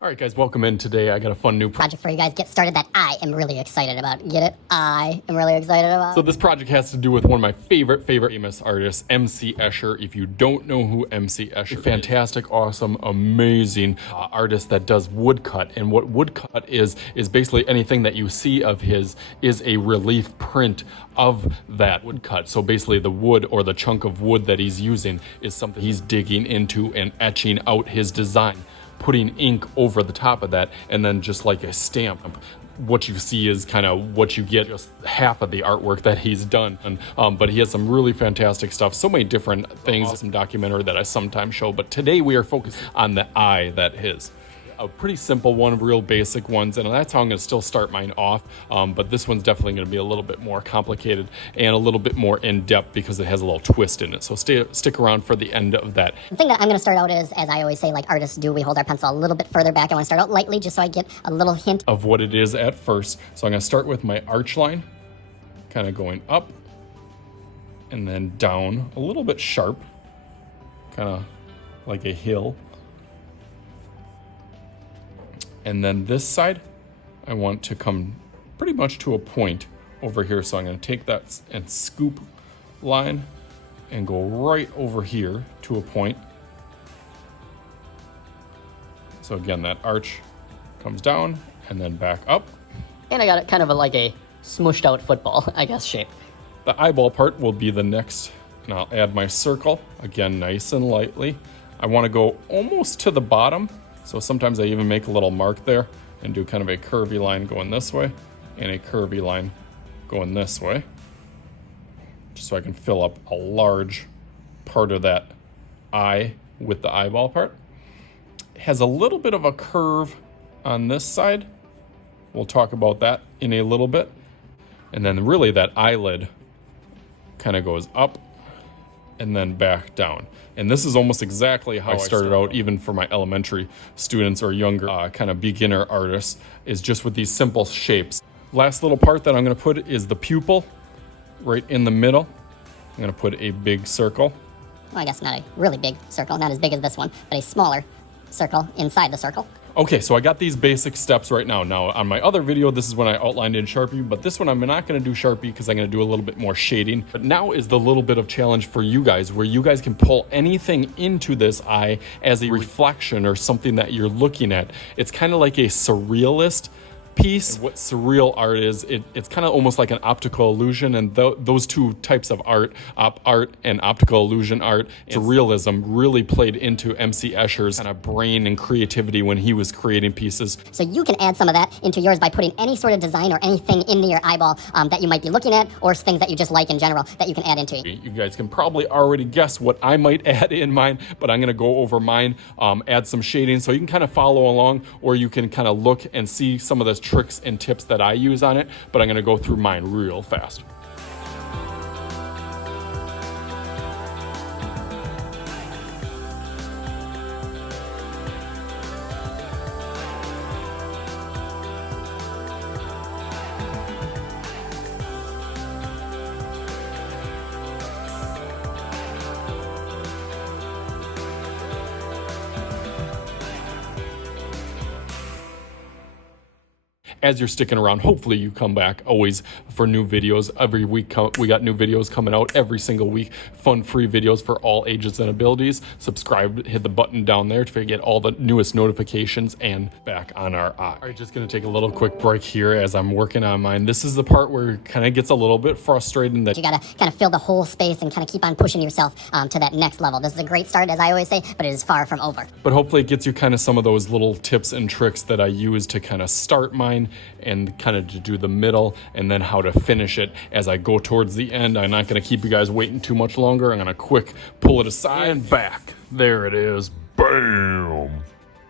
All right, guys, welcome in. Today I got a fun new project for you guys. Get started that I am really excited about. Get it? I am really excited about. So this project has to do with one of my favorite famous artists, MC Escher. If you don't know who MC Escher is, fantastic, awesome, amazing artist that does woodcut. And what woodcut is basically anything that you see of his is a relief print of that woodcut. So basically the wood or the chunk of wood that he's using is something he's digging into and etching out his design, putting ink over the top of that, and then just like a stamp. What you see is kind of what you get, just half of the artwork that he's done. And, but he has some really fantastic stuff, so many different things, some documentary that I sometimes show, but today we are focused on the eye that is. A pretty simple one, real basic ones, and that's how I'm going to still start mine off, but this one's definitely going to be a little bit more complicated and a little bit more in-depth because it has a little twist in it, so stick around for the end of that. The thing that I'm going to start out is, as I always say, like artists do, we hold our pencil a little bit further back. I want to start out lightly just so I get a little hint of what it is at first. So I'm going to start with my arch line, kind of going up and then down a little bit sharp, kind of like a hill. And then this side, I want to come pretty much to a point over here. So I'm going to take that and scoop line and go right over here to a point. So again, that arch comes down and then back up. And I got it kind of like a smushed out football, I guess, shape. The eyeball part will be the next. And I'll add my circle, again, nice and lightly. I want to go almost to the bottom. So sometimes I even make a little mark there and do kind of a curvy line going this way and a curvy line going this way, just so I can fill up a large part of that eye with the eyeball part. It has a little bit of a curve on this side. We'll talk about that in a little bit. And then really that eyelid kind of goes up and then back down. And this is almost exactly how I started out, even for my elementary students or younger kind of beginner artists, is just with these simple shapes. Last little part that I'm gonna put is the pupil right in the middle. I'm gonna put a big circle. Well, I guess not a really big circle, not as big as this one, but a smaller circle inside the circle. Okay, so I got these basic steps right now. Now, on my other video, this is when I outlined in Sharpie, but this one I'm not gonna do Sharpie because I'm gonna do a little bit more shading. But now is the little bit of challenge for you guys, where you guys can pull anything into this eye as a reflection or something that you're looking at. It's kind of like a surrealist piece. And what surreal art is, it's kind of almost like an optical illusion, and those two types of art and optical illusion art, surrealism really played into MC Escher's kind of brain and creativity when he was creating pieces. So you can add some of that into yours by putting any sort of design or anything into your eyeball that you might be looking at, or things that you just like in general that you can add into it. You guys can probably already guess what I might add in mine, but I'm gonna go over mine, add some shading so you can kind of follow along, or you can kind of look and see some of the tricks and tips that I use on it, but I'm gonna go through mine real fast. As you're sticking around, hopefully you come back always for new videos. Every week we got new videos coming out every single week. Fun, free videos for all ages and abilities. Subscribe, hit the button down there to get all the newest notifications, and back on our eye. All right, just gonna take a little quick break here as I'm working on mine. This is the part where it kind of gets a little bit frustrating. That you gotta kind of fill the whole space and kind of keep on pushing yourself to that next level. This is a great start, as I always say, but it is far from over. But hopefully it gets you kind of some of those little tips and tricks that I use to kind of start mine and kind of to do the middle, and then how to finish it as I go towards the end. I'm not going to keep you guys waiting too much longer. I'm going to quick pull it aside and back. There it is. Bam!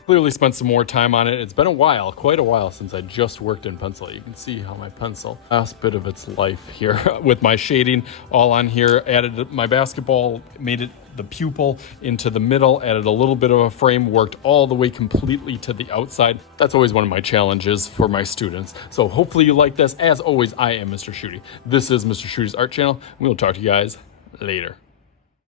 Clearly spent some more time on it. It's been a while, quite a while, since I just worked in pencil. You can see how my pencil, last bit of its life here with my shading all on here. Added my basketball, made it the pupil into the middle, added a little bit of a frame, worked all the way completely to the outside. That's always one of my challenges for my students. So hopefully you like this. As always, I am Mr. Shooty. This is Mr. Shooty's Art Channel. We'll talk to you guys later.